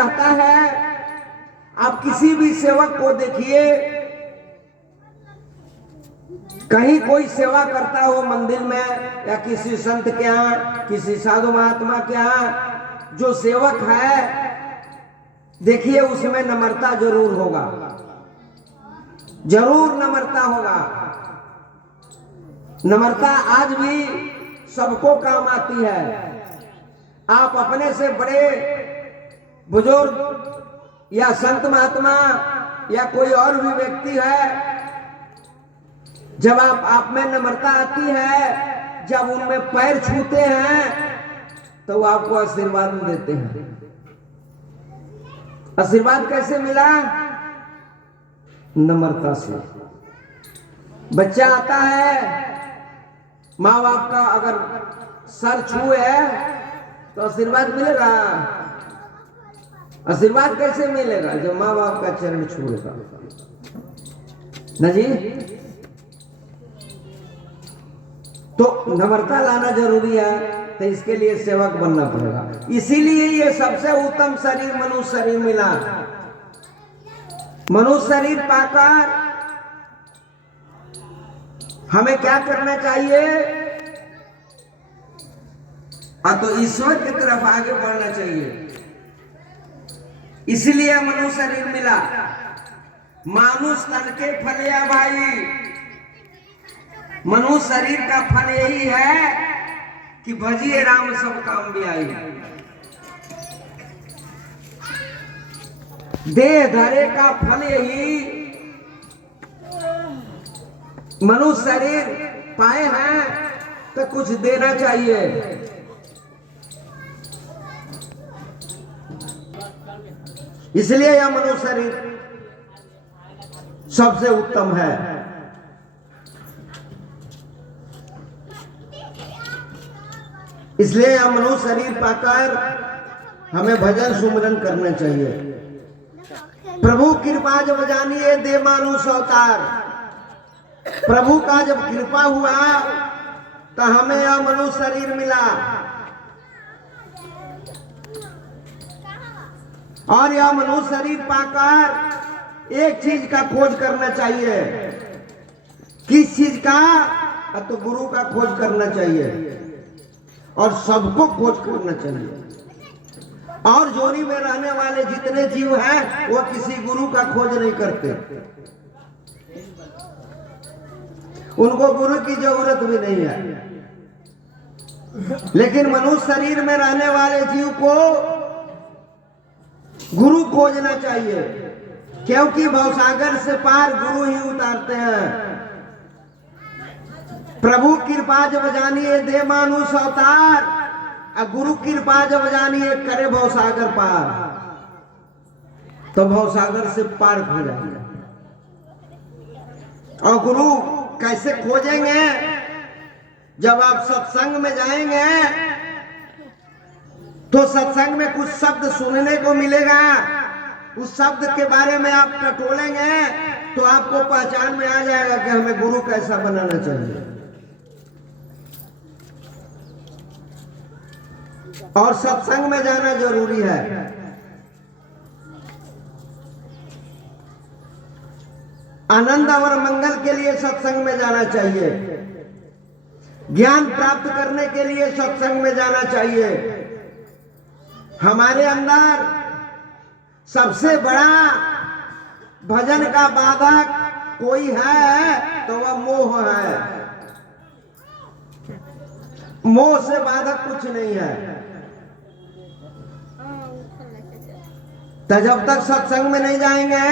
रहता है। आप किसी भी सेवक को देखिए, कहीं कोई सेवा करता हो मंदिर में या किसी संत के यहाँ, किसी साधु महात्मा के यहाँ, जो सेवक है देखिए उसमें नम्रता जरूर होगा, जरूर नम्रता होगा। नम्रता आज भी सबको काम आती है। आप अपने से बड़े बुजुर्ग या संत महात्मा या कोई और भी व्यक्ति है, जब आप में नम्रता आती है, जब उनमें पैर छूते हैं तो वो आपको आशीर्वाद देते हैं। आशीर्वाद कैसे मिला? नम्रता से। बच्चा आता है, माँ बाप का अगर सर छुए तो आशीर्वाद मिलेगा? आशीर्वाद कैसे मिलेगा? जब माँ बाप का चरण छुएगा ना जी। तो नम्रता लाना जरूरी है, तो इसके लिए सेवक बनना पड़ेगा। इसीलिए ये सबसे उत्तम शरीर मनुष्य शरीर मिला। मनुष्य शरीर पाकर हमें क्या करना चाहिए? तो ईश्वर की तरफ आगे बढ़ना चाहिए। इसलिए मनुष्य शरीर मिला। मानुष तन के फल या भाई, मनुष्य शरीर का फल यही है कि भजिए राम सब काम भी आई। देह धरे का फल यही, मनुष्य शरीर पाए हैं तो कुछ देना चाहिए। इसलिए यह मनुष्य शरीर सबसे उत्तम है। इसलिए यह मनुष्य शरीर पाकर हमें भजन सुमरन करना चाहिए। प्रभु कृपा जब जानिए दे मानुष अवतार। प्रभु का जब कृपा हुआ तो हमें यह मनुष्य शरीर मिला। और यह मनुष्य शरीर पाकर एक चीज का खोज करना चाहिए। किस चीज का? तो गुरु का खोज करना चाहिए और सबको खोज करना चाहिए। और जोनी में रहने वाले जितने जीव हैं वो किसी गुरु का खोज नहीं करते, उनको गुरु की जरूरत भी नहीं है। लेकिन मनुष्य शरीर में रहने वाले जीव को गुरु खोजना चाहिए, क्योंकि भवसागर से पार गुरु ही उतारते हैं। प्रभु कृपा जब जानिए दे मानुष अवतार, और गुरु कृपा जब जानिए करे भवसागर पार। तो भवसागर से पार हो जाएगा। और गुरु कैसे खोजेंगे? जब आप सत्संग में जाएंगे तो सत्संग में कुछ शब्द सुनने को मिलेगा। उस शब्द के बारे में आप टटोलेंगे तो आपको पहचान में आ जाएगा कि हमें गुरु कैसा बनाना चाहिए। और सत्संग में जाना जरूरी है। आनंद और मंगल के लिए सत्संग में जाना चाहिए। ज्ञान प्राप्त करने के लिए सत्संग में जाना चाहिए। हमारे अंदर सबसे बड़ा भजन का बाधक कोई है तो वह मोह है। मोह से बाधक कुछ नहीं है। तो जब तक सत्संग में नहीं जाएंगे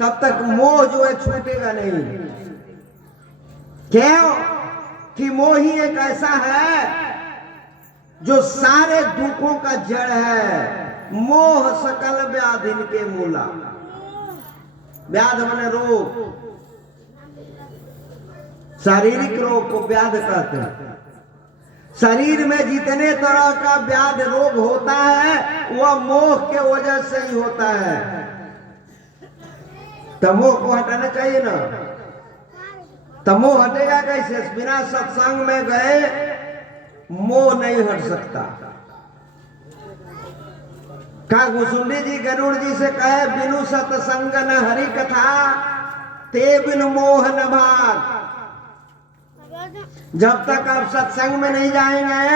तब तक मोह जो है छूटेगा नहीं। क्यों? कि मोह ही एक ऐसा है जो सारे दुखों का जड़ है। मोह सकल व्याधिन के मूला। व्याध माने रोग, शारीरिक रोग को व्याध कहते हैं। शरीर में जितने तरह का व्याध रोग होता है वह मोह के वजह से ही होता है। तो मोह को हटाना चाहिए ना। तो मोह हटेगा कैसे? बिना सत्संग में गए मोह नहीं हट सकता। का घुसुंडी जी गरुड़ जी से कहे बिनु सतसंग न हरि कथा ते बिनु मोह न भाग। जब तक आप सत्संग में नहीं जाएंगे,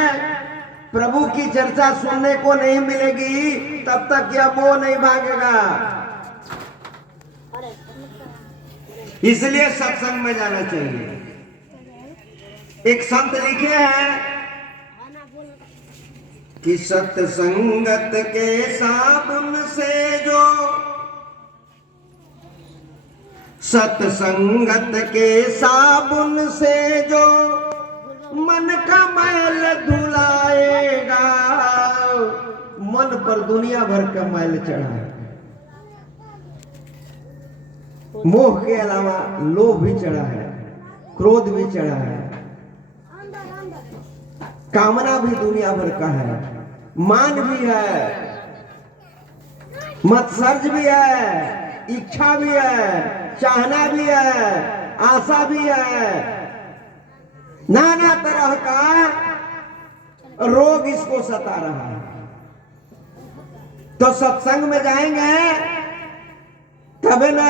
प्रभु की चर्चा सुनने को नहीं मिलेगी, तब तक यह मोह नहीं भागेगा। इसलिए सत्संग में जाना चाहिए। एक संत लिखे हैं कि सत्संगत के साबुन से जो, सत्संगत के साबुन से जो मन का मैल धुलाएगा, मन पर दुनिया भर का मैल चढ़ा है। मोह के अलावा लोभ भी चढ़ा है, क्रोध भी चढ़ा है, कामना भी दुनिया भर का है, मान भी है, मत्सर्ज भी है, इच्छा भी है, चाहना भी है, आशा भी है, नाना तरह का रोग इसको सता रहा है। तो सत्संग में जाएंगे तबे ना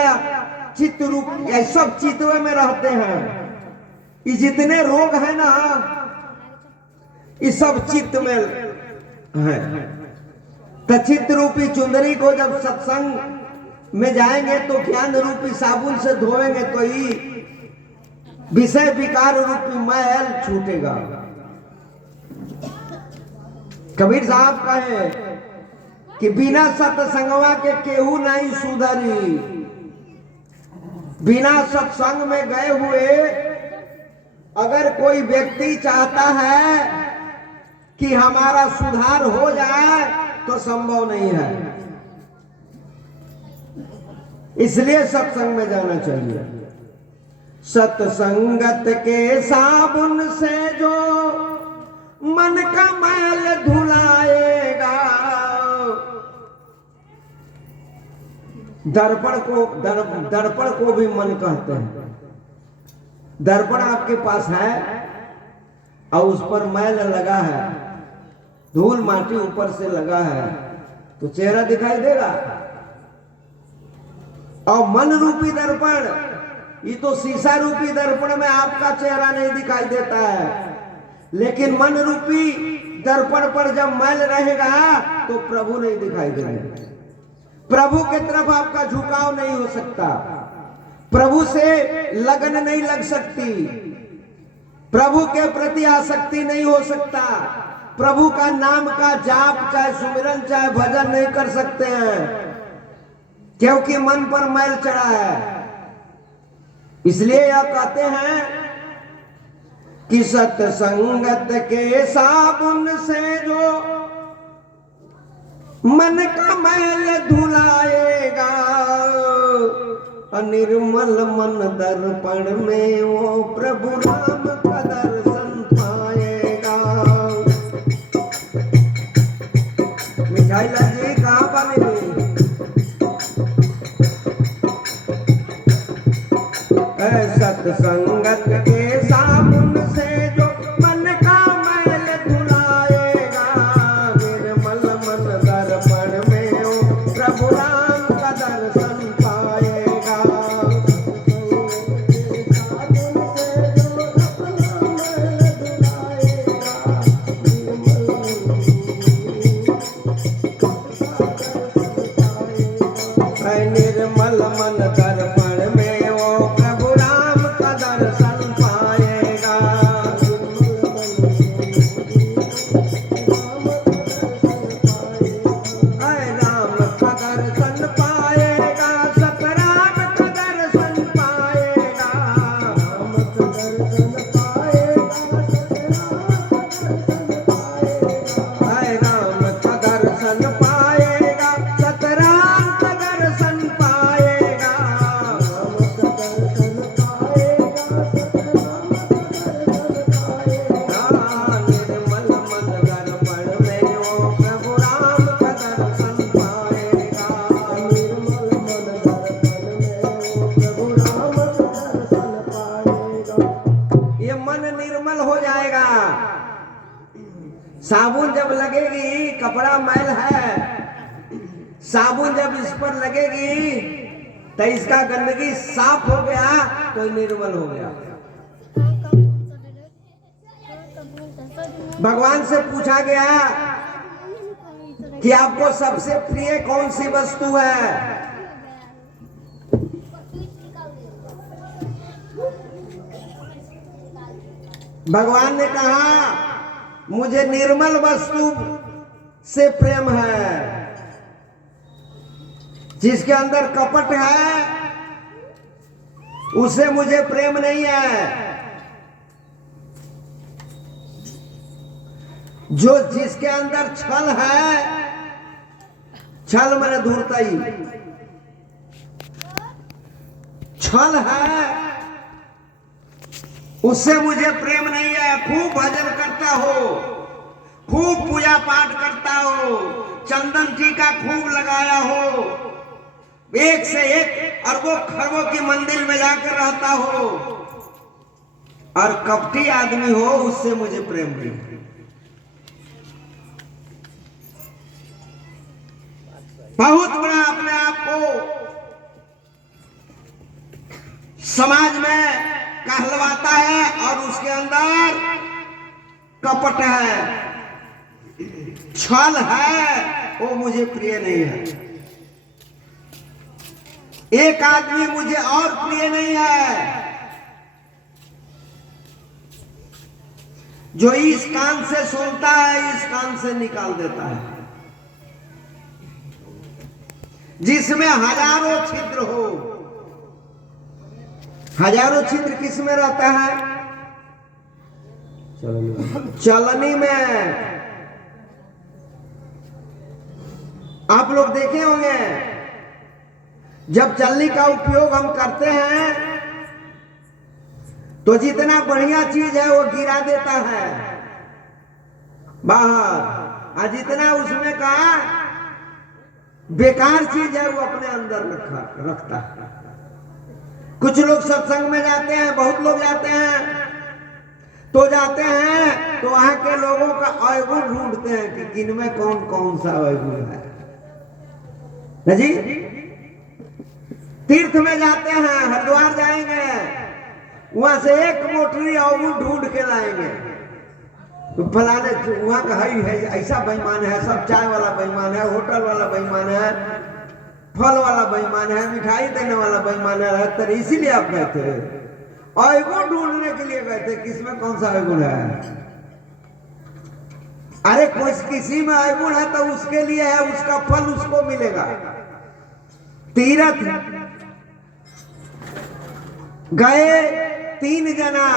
चित्त रूप, ये सब चित्तवे में रहते हैं। ये जितने रोग है ना, ये सब चित्त में है। तो चित्त रूपी चुंदरी को जब सत्संग में जाएंगे तो ज्ञान रूपी साबुन से धोएंगे तो ही विषय विकार रूपी मैल छूटेगा। कबीर साहब कहे कि बिना सत्संगवा के केहू नहीं सुधरी। बिना सत्संग में गए हुए अगर कोई व्यक्ति चाहता है कि हमारा सुधार हो जाए तो संभव नहीं है। इसलिए सत्संग में जाना चाहिए। सत्संगत के साबुन से जो मन का मैल धुलाएगा। दर्पण को भी मन कहते हैं। दर्पण आपके पास है और उस पर मैल लगा है, धूल माटी ऊपर से लगा है, तो चेहरा दिखाई देगा। और मन रूपी दर्पण, ये तो शीशा रूपी दर्पण में आपका चेहरा नहीं दिखाई देता है, लेकिन मन रूपी दर्पण पर जब मैल रहेगा तो प्रभु नहीं दिखाई देंगे। प्रभु की तरफ आपका झुकाव नहीं हो सकता, प्रभु से लगन नहीं लग सकती, प्रभु के प्रति आसक्ति नहीं हो सकता, प्रभु का नाम का जाप चाहे सुमिरन चाहे भजन नहीं कर सकते हैं, क्योंकि मन पर मैल चढ़ा है। इसलिए यह कहते हैं कि सत्संगत के साबुन से जो मन का मैल धुलाएगा, अनिर्मल मन दर्पण में वो प्रभु राम का दर्शन पाएगा। मिठाई लाल जी कहाँ बने? सत्संगत के साबुन से जो मन का मैल धुलाएगा, निर्मल मन दर्पण में वो प्रभु राम का दर्शन पाएगा। निर्मल मन दर्पण में वो प्रभु राम का दर्शन पाएगा। राम का दर्शन पाएगा, सतराम का दर्शन पाएगा। राम का दर्शन पाएगा, राम का दर्शन पाएगा, सतराम का दर्शन पाएगा। निर्मल मन दर्पण में वो प्रभु राम का दर्शन पाएगा। निर्मल मन दर्पण में वो प्रभु राम का दर्शन पाएगा। ये मन निर्मल हो जाएगा। साबुन जब लगेगी, कपड़ा मैल है साबुन जब इस पर लगेगी तो इसका गंदगी साफ हो गया तो निर्मल हो गया। भगवान से पूछा गया कि आपको सबसे प्रिय कौन सी वस्तु है? भगवान ने कहा मुझे निर्मल वस्तु से प्रेम है। जिसके अंदर कपट है उससे मुझे प्रेम नहीं है। जो जिसके अंदर छल है, छल मैंने धूर्तई, छल है, उससे मुझे प्रेम नहीं है। खूब भजन करता हो, खूब पूजा पाठ करता हो, चंदन टीका खूब लगाया हो, एक से एक अरबों खरबों की मंदिर में जाकर रहता हो, और कपटी आदमी हो, उससे मुझे प्रेम नहीं है। बहुत बड़ा अपने आप को समाज में कहलवाता है और उसके अंदर कपट है, छल है, वो मुझे प्रिय नहीं है। एक आदमी मुझे और प्रिय नहीं है जो इस कान से सुनता है, इस कान से निकाल देता है, जिसमें हजारों छिद्र हो। हजारों छिद्र किस में रहता है? चलनी में। आप लोग देखे होंगे जब चलनी का उपयोग हम करते हैं तो जितना बढ़िया चीज है वो गिरा देता है बाहर, और जितना उसमें का बेकार चीज है वो अपने अंदर रखता है। कुछ लोग सत्संग में जाते हैं, बहुत लोग जाते हैं तो वहां के लोगों का अवगुण ढूंढते हैं कि किनमें कौन कौन सा अवगुण है ना जी। तीर्थ में जाते हैं, हरिद्वार जाएंगे, वहां से एक मोटरी अवगुण ढूंढ के लाएंगे तो फलाने वहां का है ऐसा बेईमान है, सब चाय वाला बेईमान है, होटल वाला बेईमान है, फल वाला बेईमान है, मिठाई देने वाला बेईमान है। इसीलिए आप गए थे, अवगुण ढूंढने के लिए गए थे, किसमें कौन सा अवगुण है? अरे कुछ किसी में अवगुण है तो उसके लिए है, उसका फल उसको मिलेगा। तीर्थ गए 3 जना,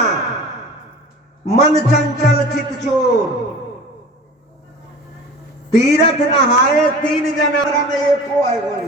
मन चंचल चित चोर। तीर्थ नहाए 3 जना में एक को अवगुण